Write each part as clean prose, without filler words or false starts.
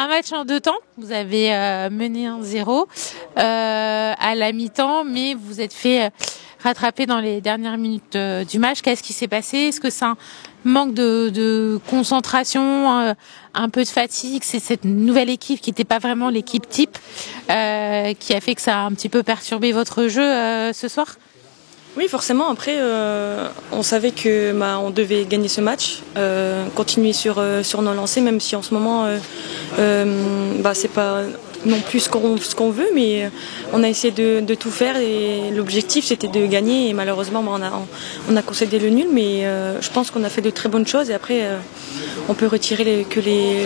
Un match en 2 temps. Vous avez mené 1-0 à la mi-temps, mais vous êtes fait rattraper dans les dernières minutes du match. Qu'est-ce qui s'est passé? Est-ce que c'est un manque de concentration, un peu de fatigue? C'est cette nouvelle équipe qui n'était pas vraiment l'équipe type qui a fait que ça a un petit peu perturbé votre jeu ce soir? Oui, forcément. Après, on savait que on devait gagner ce match, continuer sur nos lancers, même si en ce moment, c'est pas non plus ce qu'on veut, mais on a essayé de tout faire et l'objectif c'était de gagner. Et malheureusement, on a concédé le nul, mais je pense qu'on a fait de très bonnes choses. Et après, on peut retirer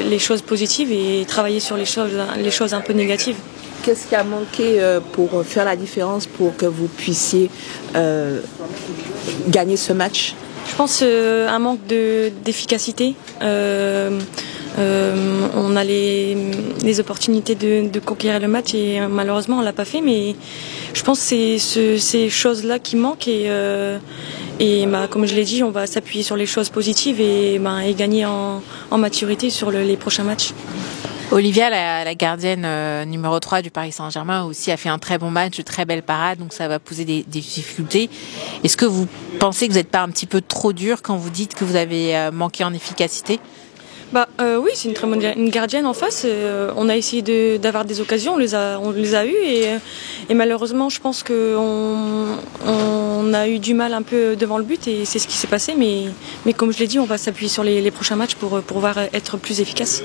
les choses positives et travailler sur les choses un peu négatives. Qu'est-ce qui a manqué pour faire la différence pour que vous puissiez gagner ce match? Je pense un manque d'efficacité. On a les opportunités de conquérir le match et malheureusement on l'a pas fait. Mais je pense que c'est ces choses-là qui manquent et comme je l'ai dit, on va s'appuyer sur les choses positives et gagner en maturité sur les prochains matchs. Olivia, la gardienne numéro 3 du Paris Saint-Germain aussi a fait un très bon match, de très belles parades, donc ça va poser des difficultés. Est-ce que vous pensez que vous n'êtes pas un petit peu trop dur quand vous dites que vous avez manqué en efficacité? Oui, c'est une très bonne gardienne en face. On a essayé d'avoir des occasions, on les a eues et malheureusement, je pense qu'on a eu du mal un peu devant le but et c'est ce qui s'est passé. Mais comme je l'ai dit, on va s'appuyer sur les prochains matchs pour pouvoir être plus efficace.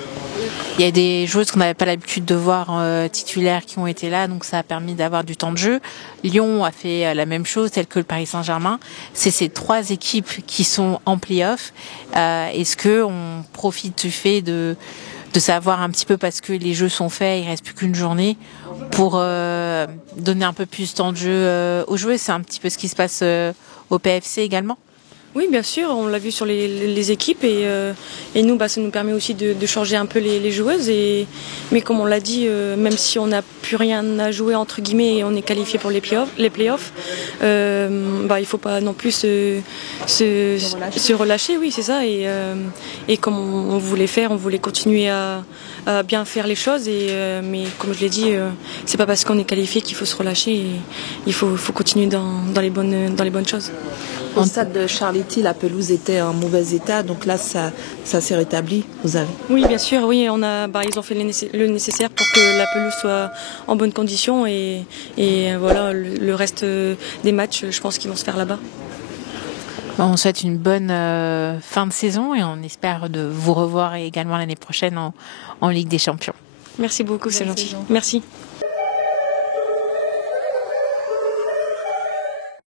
Il y a des joueuses qu'on n'avait pas l'habitude de voir titulaires qui ont été là, donc ça a permis d'avoir du temps de jeu. Lyon a fait la même chose, tel que le Paris Saint-Germain. C'est ces 3 équipes qui sont en play-off. Est-ce qu'on profite du fait de savoir un petit peu, parce que les jeux sont faits, il reste plus qu'une journée, pour donner un peu plus de temps de jeu aux joueuses? C'est un petit peu ce qui se passe au PFC également? Oui, bien sûr, on l'a vu sur les équipes et nous, ça nous permet aussi de changer un peu les joueuses. Mais comme on l'a dit, même si on n'a plus rien à jouer entre guillemets et on est qualifié pour les playoffs, il ne faut pas non plus se relâcher. Oui, c'est ça. Et comme on voulait faire, on voulait continuer à bien faire les choses. Mais comme je l'ai dit, c'est pas parce qu'on est qualifié qu'il faut se relâcher. Il faut continuer dans les bonnes choses. Au stade de Charletti, la pelouse était en mauvais état, donc là, ça s'est rétabli. Oui, bien sûr. Oui, ils ont fait le nécessaire pour que la pelouse soit en bonne condition et voilà, le reste des matchs, je pense qu'ils vont se faire là-bas. On souhaite une bonne fin de saison et on espère de vous revoir également l'année prochaine en Ligue des Champions. Merci beaucoup, c'est gentil. Merci.